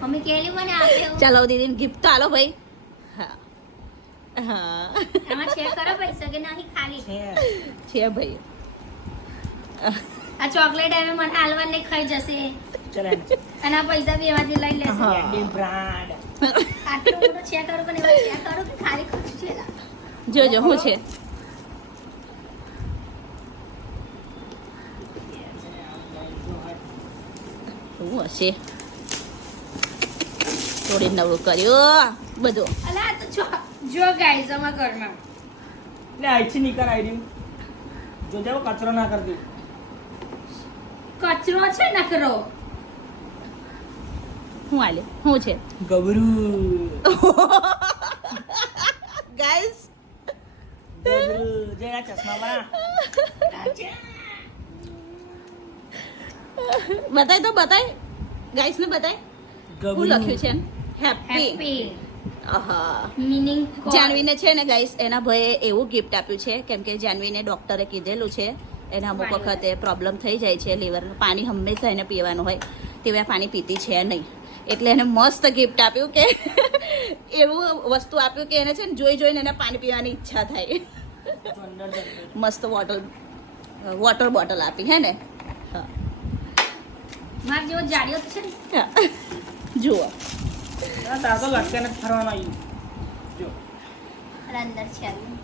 Mummy કેલી મને આપે ચાલો દીદીને ગિફ્ટ તો આલો ભાઈ. હા હા આમાં ચેક કરો પૈસા કે નહીં ખાલી છે ભાઈ. આ ચોકલેટ હવે મને હાલવા ને ખાઈ જશે ચલે અને આ પૈસા બી એમાંથી લઈ લેશે હા. કેન્ડી બ્રાન્ડ આટલું બધું ચેક કરો પણ એમાં ચેક કરો કે ખાલી ખુશ છે જોજો શું છે. શું હશે? થોડી નવરું કર્યું બધું. અલા આ તો જો ગાઈસ અમારા ઘરમાં લે આઈથી નીકળ આઈડી જો જાવ કચરો ના કરતી કચરો છે નકરો શું આલે શું છે? ગબરું ગાઈસ ગબરું જે આ ચશ્મા વાળા બતાય તો બતાય ગાઈસ ને બતાય. શું લખ્યું છે? હેપી. હેપી આહા. મીનિંગ જાનવીને છે ને ગાઈસ એના ભાઈએ એવું ગિફ્ટ આપ્યું છે કેમ કે જાનવીને ડોક્ટરે કીધેલું છે એને અમુક વખતે પ્રોબ્લેમ થઈ જાય છે લીવરનું. પાણી હંમેશા એને પીવાનું હોય તેવા પાણી પીતી છે નહીં એટલે એને મસ્ત ગિફ્ટ આપ્યું કે એવું વસ્તુ આપ્યું કે એને છે ને જોઈ જોઈને એને પાણી પીવાની ઈચ્છા થાય. મસ્ત વોટર બોટલ આપી હે ને. હા માર જેવો જાડિયો તો છે ને હા. જુઓ તાર તો લટકાને જ ફરવાનું આવ્યું જો અને અંદર છે આવી.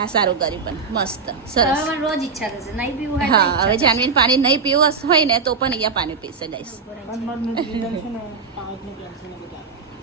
આ સારું કર્યું પણ મસ્ત હવે સરસ. મને રોજ ઈચ્છા થશે નહીં પીવું હોય હા હવે જાનવીને પાણી નહીં પીવું હોય ને તો પણ અહીંયા પાણી પીશે ગાઈસ. પણ મારું નિવેદન છે ને પાણીનું કેન્સર ને બધા